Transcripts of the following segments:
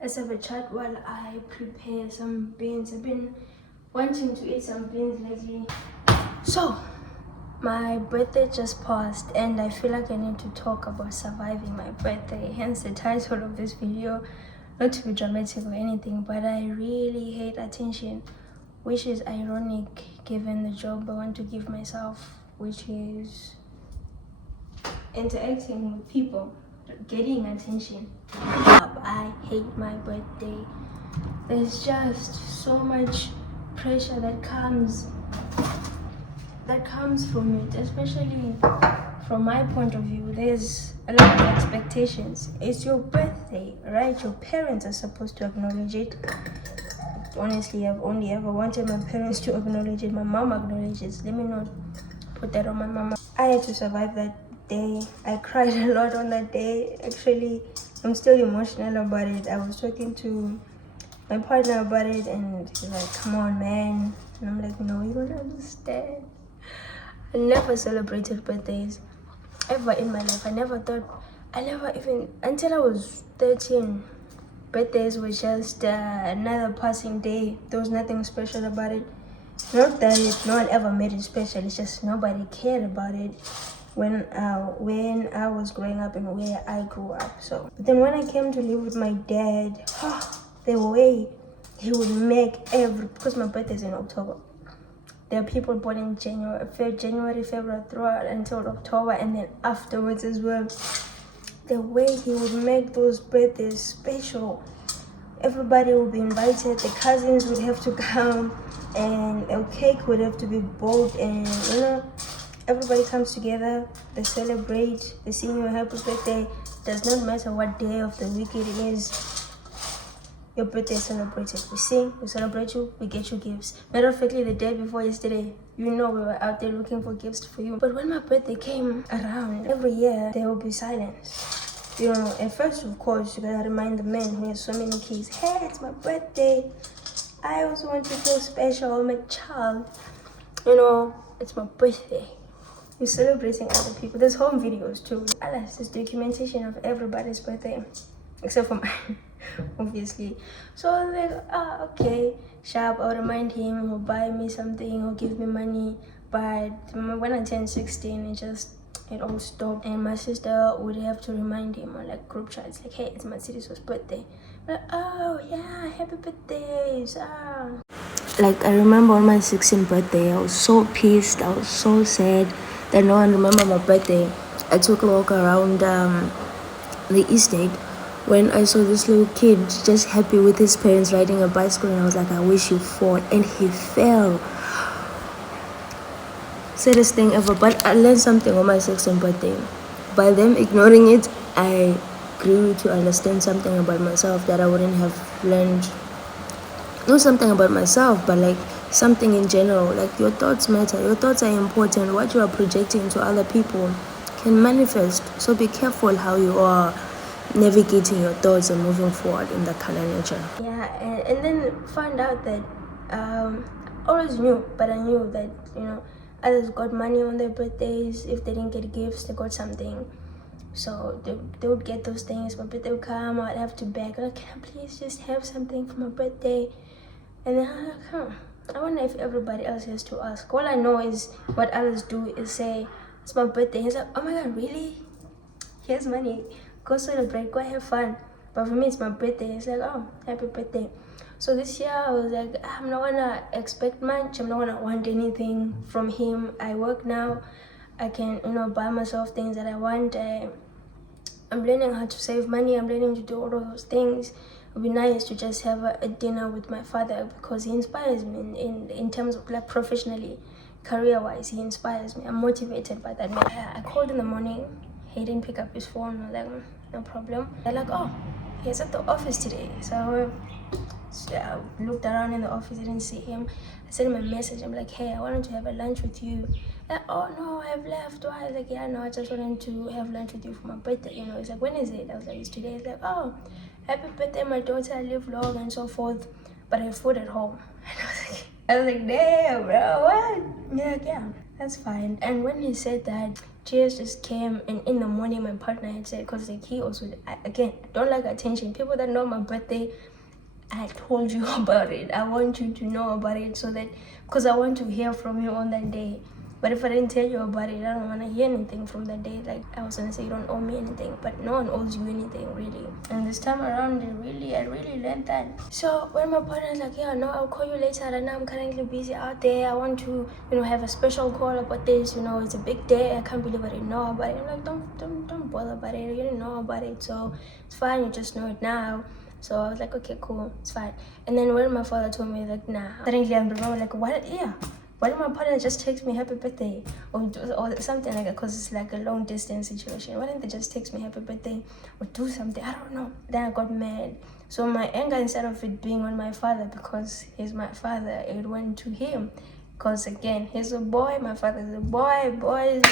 Let's have a chat while I prepare some beans. I've been wanting to eat some beans lately. So, my birthday just passed and I feel like I need to talk about surviving my birthday. Hence the title of this video. Not to be dramatic or anything, but I really hate attention, which is ironic given the job I want to give myself, which is interacting with people, getting attention. I hate my birthday. There's just so much pressure that comes from it, especially from my point of view. There's a lot of expectations. It's your birthday, right? Your parents are supposed to acknowledge it. Honestly, I've only ever wanted my parents to acknowledge it. My mom acknowledges. Let me not put that on my mama. I had to survive that day. I cried a lot on that day. Actually, I'm still emotional about it. I was talking to my partner about it and he's like, come on, man. And I'm like, no, you don't understand. I never celebrated birthdays ever in my life. I never even, until I was 13, birthdays were just another passing day. There was nothing special about it. Not that no one ever made it special, it's just nobody cared about it when I was growing up and where I grew up. So, but then when I came to live with my dad, the way he would make because my birthday is in October. There are people born in January, February, throughout until October, and then afterwards as well. The way he would make those birthdays special. Everybody would be invited, the cousins would have to come, and a cake would have to be bought, and everybody comes together, they celebrate, they sing you a happy birthday. Does not matter what day of the week it is. Your birthday is celebrated. We sing, we celebrate you, we get you gifts. Matter of factly, the day before yesterday, we were out there looking for gifts for you. But when my birthday came around, every year there will be silence. At first, of course, you gotta remind the man who has so many kids, hey, it's my birthday. I also want to feel special. I'm a child. It's my birthday. You're celebrating other people. There's home videos too. There's documentation of everybody's birthday, except for mine. Obviously. So I was like, okay, sharp, I'll remind him, he'll buy me something, he'll give me money. But when I turned 16, it all stopped, and my sister would have to remind him on like group chats, like, hey, it's my sister's birthday. Like, oh yeah, happy birthdays. Like, I remember on my 16th birthday, I was so pissed, I was so sad that no one remembered my birthday. I took a walk around the estate when I saw this little kid just happy with his parents riding a bicycle, and I was like, I wish you fall. And he fell. Saddest thing ever. But I learned something on my 16th birthday. By them ignoring it, I grew to understand something about myself that I wouldn't have learned. Not something about myself, but like something in general. Like, your thoughts matter. Your thoughts are important. What you are projecting to other people can manifest. So be careful how you are navigating your thoughts and moving forward in that kind of nature. Yeah, and then found out that always knew, but I knew that others got money on their birthdays. If they didn't get gifts, they got something. So they would get those things. My birthday would come, I'd have to beg, like, can I please just have something for my birthday? And then I'm like, I wonder if everybody else has to ask. All I know is what others do is say, it's my birthday. He's like, oh my god, really? Here's money. Go celebrate, go have fun. But for me, it's my birthday. It's like, oh, happy birthday. So this year, I was like, I'm not gonna expect much. I'm not gonna want anything from him. I work now. I can, buy myself things that I want. I'm learning how to save money. I'm learning to do all of those things. It would be nice to just have a dinner with my father because he inspires me in terms of like professionally, career-wise. He inspires me. I'm motivated by that man. I called in the morning. He didn't pick up his phone. I was like, no problem. They're like, oh, he's at the office today. So I looked around in the office, I didn't see him. I sent him a message. I'm like, hey, I wanted to have a lunch with you. Like, oh no, I've left. Why? I was like, yeah, no, I just wanted to have lunch with you for my birthday. He's like, when is it? I was like, it's today. He's like, oh, happy birthday, my daughter. I live long and so forth. But I have food at home. And I was like, damn, bro, what? Yeah, like, yeah. that's fine. And when he said that, tears just came. And in the morning, my partner had said, because like he also, again, I don't like attention. People that know my birthday, I told you about it. I want you to know about it so that, because I want to hear from you on that day. But if I didn't tell you about it, I don't want to hear anything from that day. Like, I was gonna say you don't owe me anything, but no one owes you anything, really. And this time around, I really learned that. So when my partner's like, yeah, no, I'll call you later. Right now I'm currently busy out there. I want to, have a special call about this. It's a big day. I can't believe I didn't know about it. I'm like, don't bother about it. You didn't know about it, so it's fine. You just know it now. So I was like, okay, cool, it's fine. And then when my father told me, like, nah, suddenly I'm like, what? Yeah. Why did my partner just text me happy birthday or something like that? Because it's like a long distance situation. Why didn't they just text me happy birthday or do something? I don't know. Then I got mad. So my anger, instead of it being on my father because he's my father, it went to him. Because again, he's a boy, my father's a boy. Boys,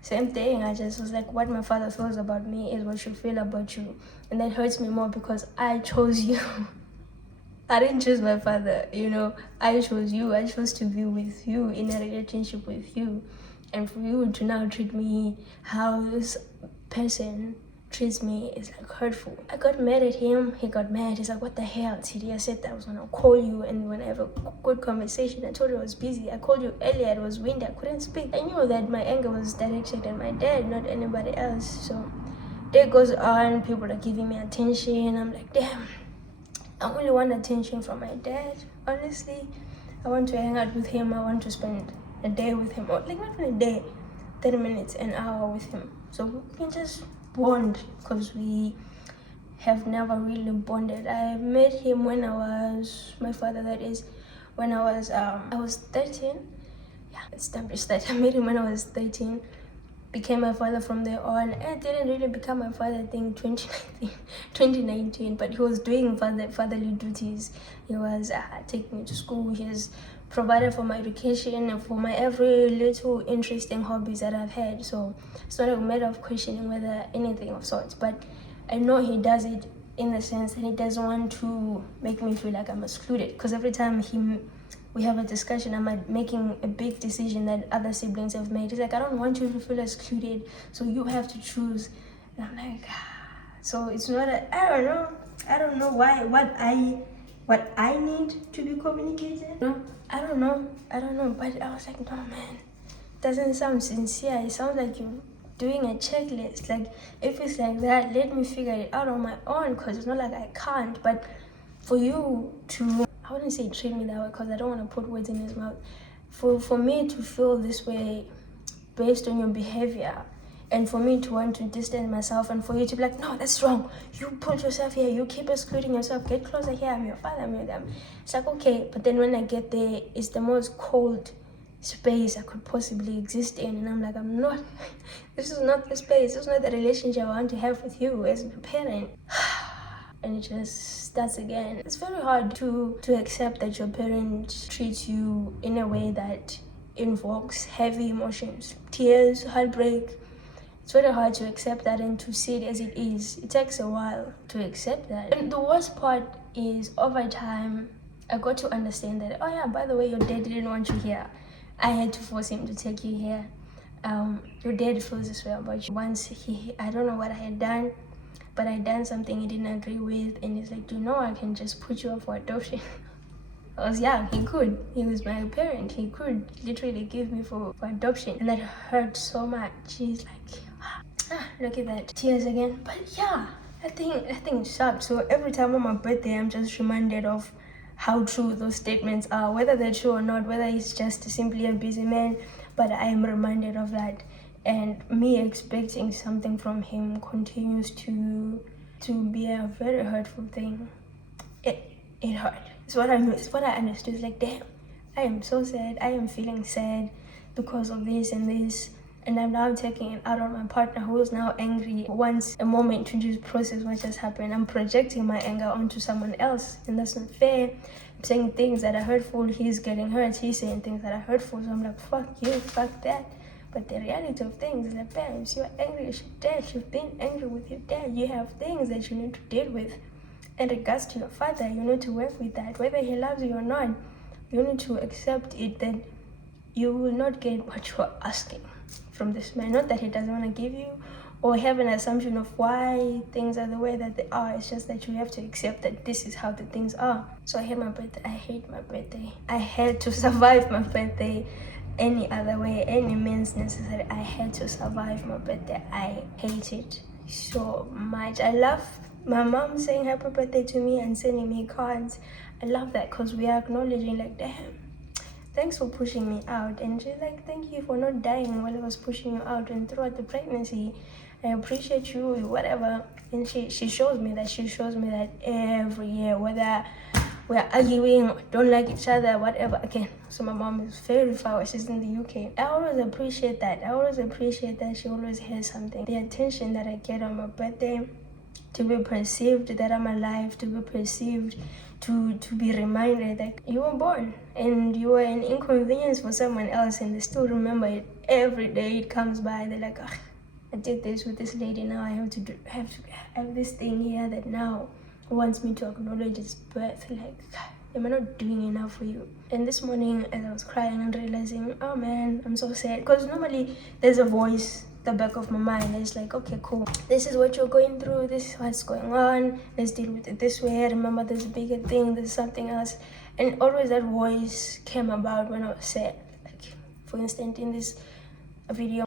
same thing. I just was like, what my father feels about me is what you feel about you. And that hurts me more because I chose you. I didn't choose my father, I chose you. I chose to be with you, in a relationship with you. And for you to now treat me how this person treats me is like hurtful. I got mad at him. He got mad. He's like, what the hell, TD? I said that I was gonna call you and when I have a good conversation. I told you I was busy. I called you earlier. It was windy. I couldn't speak. I knew that my anger was directed at my dad, not anybody else. So day goes on. People are giving me attention. I'm like, damn. I only want attention from my dad, honestly. I want to hang out with him. I want to spend a day with him, or like not even a day, 30 minutes, an hour with him. So we can just bond, because we have never really bonded. I met him when I was, my father that is, when I was 13. Yeah, established that. I met him when I was 13. Became my father from there on. And didn't really become my father, I think 2019, but he was doing fatherly duties. He was taking me to school. He's provided for my education and for my every little interesting hobbies that I've had. So it's not a matter of questioning whether anything of sorts, but I know he does it in the sense that he doesn't want to make me feel like I'm excluded, because every time we have a discussion, I'm making a big decision that other siblings have made. He's like, I don't want you to feel excluded, so you have to choose. And I'm like, so it's not I don't know why, what I need to be communicated. No, I don't know, but I was like, no man, doesn't sound sincere. It sounds like you're doing a checklist. Like, if it's like that, let me figure it out on my own, because it's not like I can't. But for you to, I wouldn't say treat me that way, because I don't want to put words in his mouth. For me to feel this way based on your behavior, and for me to want to distance myself, and for you to be like, no, that's wrong, you put yourself here, you keep excluding yourself, get closer here, I'm your father, I'm your dad. It's like, okay, but then when I get there, it's the most cold space I could possibly exist in, and I'm like, I'm not, this is not the space, this is not the relationship I want to have with you as a parent. And it just starts again. It's very hard to accept that your parent treats you in a way that invokes heavy emotions, tears, heartbreak. It's very hard to accept that and to see it as it is. It takes a while to accept that. And the worst part is, over time, I got to understand that, oh yeah, by the way, your dad didn't want you here. I had to force him to take you here. Your dad feels this way about you. Once I don't know what I had done, but I done something he didn't agree with, and he's like, I can just put you up for adoption. I was young, he could. He was my parent. He could literally give me for adoption. And that hurt so much. He's like, look at that. Tears again. But yeah, I think it sucked. So every time on my birthday, I'm just reminded of how true those statements are, whether they're true or not, whether he's just simply a busy man, but I am reminded of that. And me expecting something from him continues to be a very hurtful thing. It hurt. It's what I understood. It's like, damn, I am so sad. I am feeling sad because of this and this. And I'm now taking it out on my partner, who is now angry, wants a moment to just process what just happened. I'm projecting my anger onto someone else, and that's not fair. I'm saying things that are hurtful. He's getting hurt. He's saying things that are hurtful. So I'm like, fuck you, fuck that. But the reality of things is that, parents, you're angry with your dad. You've been angry with your dad. You have things that you need to deal with. In regards to your father, you need to work with that. Whether he loves you or not, you need to accept it, that you will not get what you are asking from this man. Not that he doesn't want to give you or have an assumption of why things are the way that they are. It's just that you have to accept that this is how the things are. So I hate my birthday. I hate my birthday. I had to survive my birthday any other way, any means necessary. I had to survive my birthday. I hate it so much. I love my mom saying happy birthday to me and sending me cards. I love that because we are acknowledging, like, damn, thanks for pushing me out. And she's like, thank you for not dying while I was pushing you out and throughout the pregnancy. I appreciate you, whatever. And she shows me that every year, whether we're arguing, don't like each other, whatever. Okay, so my mom is very far, she's in the UK. I always appreciate that. She always has something. The attention that I get on my birthday, to be perceived that I'm alive, to be perceived, to be reminded that you were born and you were an inconvenience for someone else, and they still remember it every day. It comes by, they're like, oh, I did this with this lady, now I have to have this thing here that now wants me to acknowledge its birth. Like, am I not doing enough for you? And this morning, as I was crying and realizing, oh man, I'm so sad, because normally there's a voice the back of my mind is like, okay, cool, this is what you're going through, this is what's going on, let's deal with it this way, remember there's a bigger thing, there's something else. And always that voice came about when I was sad. Like, for instance, in this video,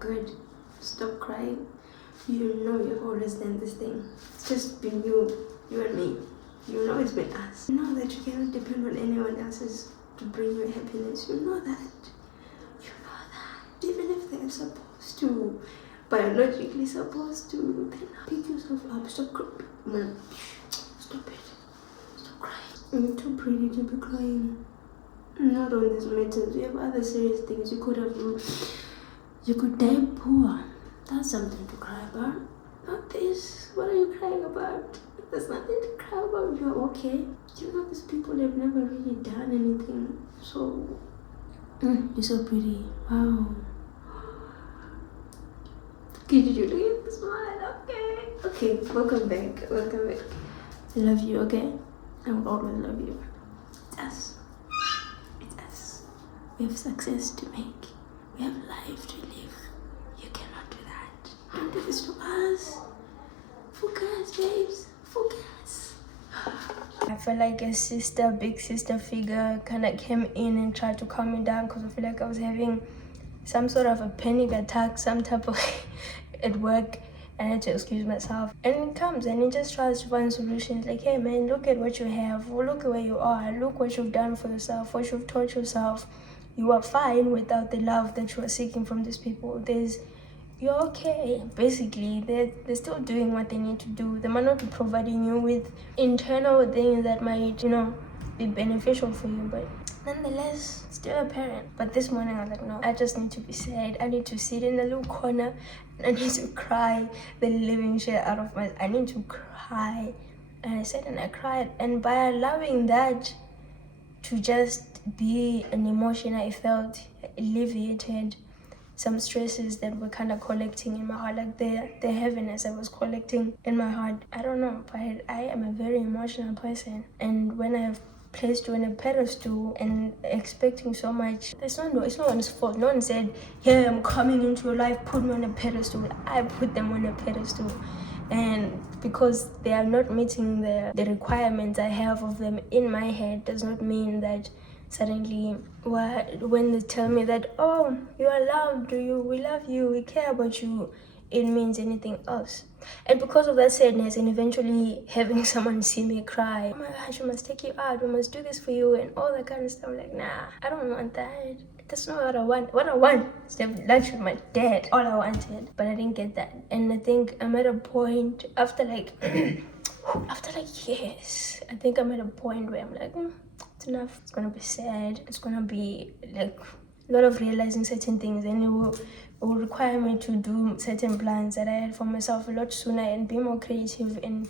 good. Stop crying. You know you've always done this thing. It's just been you and me. You know it's been us. You know that you cannot depend on anyone else's to bring you happiness. You know that. You know that. Even if they're supposed to, biologically supposed to, then pick yourself up. Stop crying. Stop it. Stop crying. You're too pretty to be crying. Not on these matters. You have other serious things you could have. You could die poor. That's something to cry about. Not this. What are you crying about? There's nothing to cry about. You're okay. You know, these people have never really done anything. So, you're so pretty. Wow. Look at you. Look at the smile. Okay. Okay, welcome back. Welcome back. I love you, okay? I will always love you. It's us. It's us. We have success to make. We have life to live. You cannot do that. Don't do this to us. Focus, babes. Focus. I feel like a sister, big sister figure kind of came in and tried to calm me down, because I feel like I was having some sort of a panic attack, some type of at work. I had to excuse myself. And it comes and it just tries to find solutions. Like, hey man, look at what you have. Look at where you are. Look what you've done for yourself, what you've taught yourself. You are fine without the love that you are seeking from these people. You're okay. Basically, they're still doing what they need to do. They might not be providing you with internal things that might, be beneficial for you, but nonetheless, still a parent. But this morning I was like, no, I just need to be sad. I need to sit in a little corner and I need to cry the living shit out of I need to cry. And I sat and I cried. And by allowing that to just be an emotion, I felt alleviated some stresses that were kind of collecting in my heart, like the heaviness I was collecting in my heart. I don't know, but I am a very emotional person, and when I've placed you on a pedestal and expecting so much, it's no one's fault. No one said, yeah, I'm coming into your life, put me on a pedestal. I put them on a pedestal. And because they are not meeting the requirements I have of them in my head, does not mean that suddenly when they tell me that, oh, you are loved, we love you, we care about you, it means anything else. And because of that sadness, and eventually having someone see me cry, oh my gosh, we must take you out, we must do this for you, and all that kind of stuff, I'm like, nah, I don't want that. That's not what I want. What I want is to have lunch with my dad. All I wanted, but I didn't get that. And I think I'm at a point after like years, I think I'm at a point where I'm like, it's enough. It's gonna be sad. It's gonna be like a lot of realizing certain things, and it will require me to do certain plans that I had for myself a lot sooner and be more creative in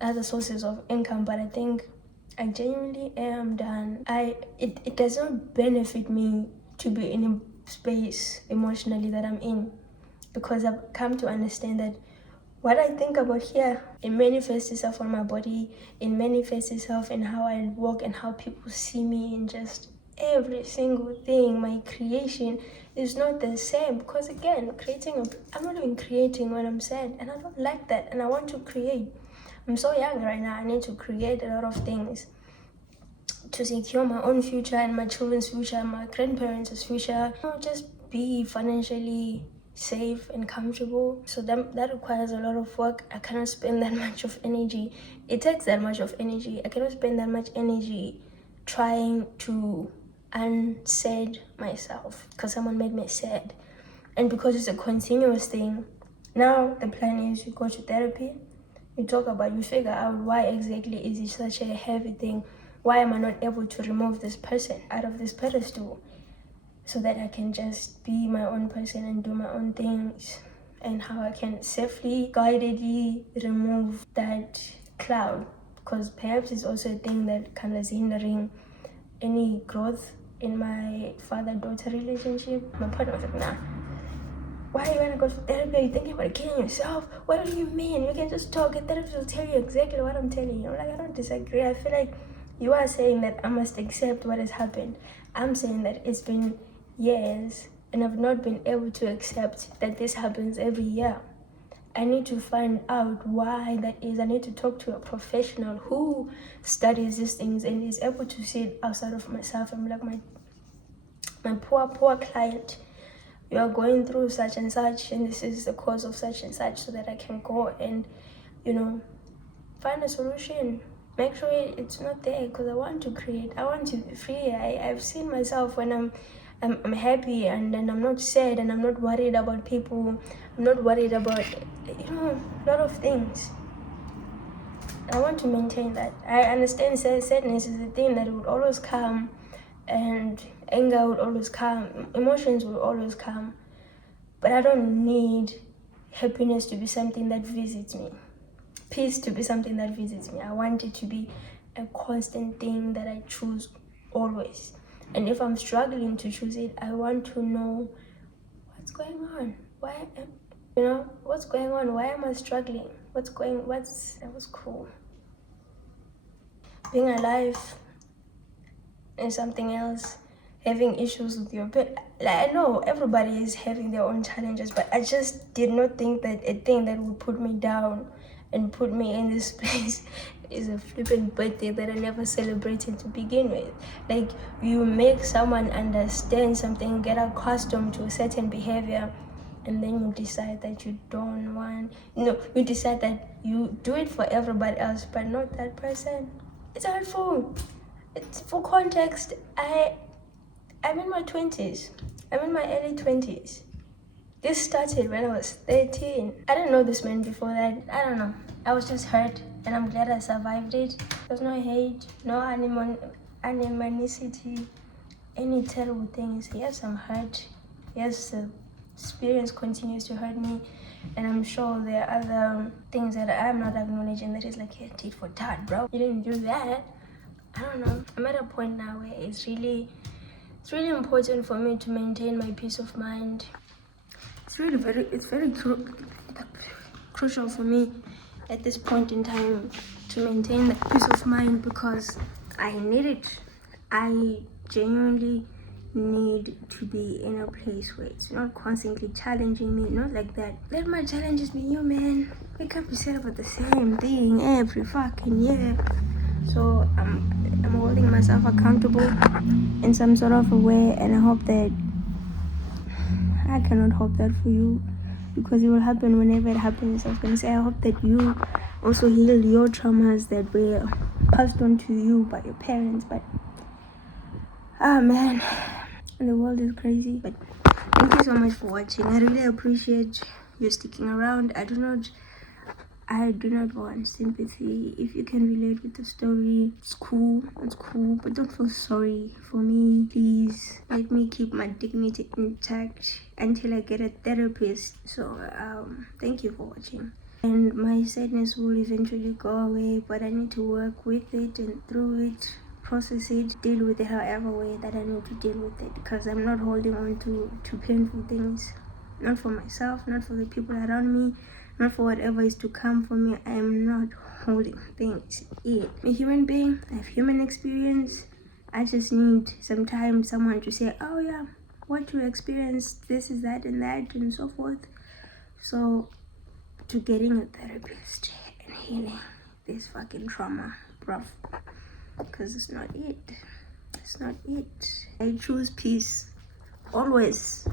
other sources of income. But I think I genuinely am done. It does not benefit me to be in a space emotionally that I'm in, because I've come to understand that what I think about here, it manifests itself on my body, it manifests itself in how I walk and how people see me, in just every single thing. My creation is not the same, because again, I'm not even creating when I'm sad, and I don't like that, and I want to create. I'm so young right now. I need to create a lot of things to secure my own future and my children's future, my grandparents' future. Just be financially safe and comfortable. So that requires a lot of work. I cannot spend that much of energy. It takes that much of energy. I cannot spend that much energy trying to unsad myself because someone made me sad. And because it's a continuous thing, now the plan is you go to therapy, you figure out why exactly is it such a heavy thing. Why am I not able to remove this person out of this pedestal so that I can just be my own person and do my own things, and how I can safely, guidedly remove that cloud, because perhaps it's also a thing that kind of is hindering any growth in my father-daughter relationship. My partner was like, nah, why are you gonna go to therapy? Are you thinking about killing yourself? What do you mean? We can just talk. A therapist will tell you exactly what I'm telling you. Like, I don't disagree. I feel like you are saying that I must accept what has happened. I'm saying that it's been years and I've not been able to accept that this happens every year. I need to find out why that is. I need to talk to a professional who studies these things and is able to see it outside of myself. I'm like, my poor client, you are going through such and such, and this is the cause of such and such, so that I can go and, find a solution. Make sure it's not there, because I want to create. I want to be free. I've seen myself when I'm happy, and then I'm not sad, and I'm not worried about people. I'm not worried about, a lot of things. I want to maintain that. I understand sadness is a thing that would always come, and anger would always come, emotions will always come. But I don't need happiness to be something that visits me, peace to be something that visits me. I want it to be a constant thing that I choose always. And if I'm struggling to choose it, I want to know what's going on. What's going on? Why am I struggling? That was cool. Being alive is something else. Having issues with your pet, I know everybody is having their own challenges, but I just did not think that a thing that would put me down and put me in this place is a flipping birthday that I never celebrated to begin with. Like, you make someone understand something, get accustomed to a certain behavior, and then you decide that you don't want, you decide that you do it for everybody else, but not that person. It's hurtful. It's for context. I'm in my 20s. I'm in my early 20s. This started when I was 13. I didn't know this man before that. I don't know. I was just hurt, and I'm glad I survived it. There's no hate, no animosity, any terrible things. Yes, I'm hurt. Yes, the experience continues to hurt me, and I'm sure there are other things that I'm not acknowledging that is like, yeah, tit for tat, bro. You didn't do that. I don't know. I'm at a point now where it's really important for me to maintain my peace of mind. It's very crucial for me at this point in time to maintain that peace of mind, because I need it. I genuinely need to be in a place where it's not constantly challenging me, not like that. Let my challenges be you, man. We can't be sad about the same thing every fucking year. So I'm holding myself accountable in some sort of a way, and I hope that I cannot hope that for you, because it will happen whenever it happens. I was gonna say, I hope that you also heal your traumas that were passed on to you by your parents. But man, the world is crazy. But thank you so much for watching. I really appreciate you sticking around. I do not I do not want sympathy. If you can relate with the story, it's cool, but don't feel sorry for me. Please let me keep my dignity intact until I get a therapist. So thank you for watching. And my sadness will eventually go away, but I need to work with it and through it, process it, deal with it however way that I need to deal with it, because I'm not holding on to painful things, not for myself, not for the people around me, not for whatever is to come for me. I am not holding things in. I'm a human being, I have human experience. I just need sometimes someone to say, oh yeah, what you experienced, this is that and that and so forth. So to getting a therapist and healing this fucking trauma, bruv, because it's not it. I choose peace always.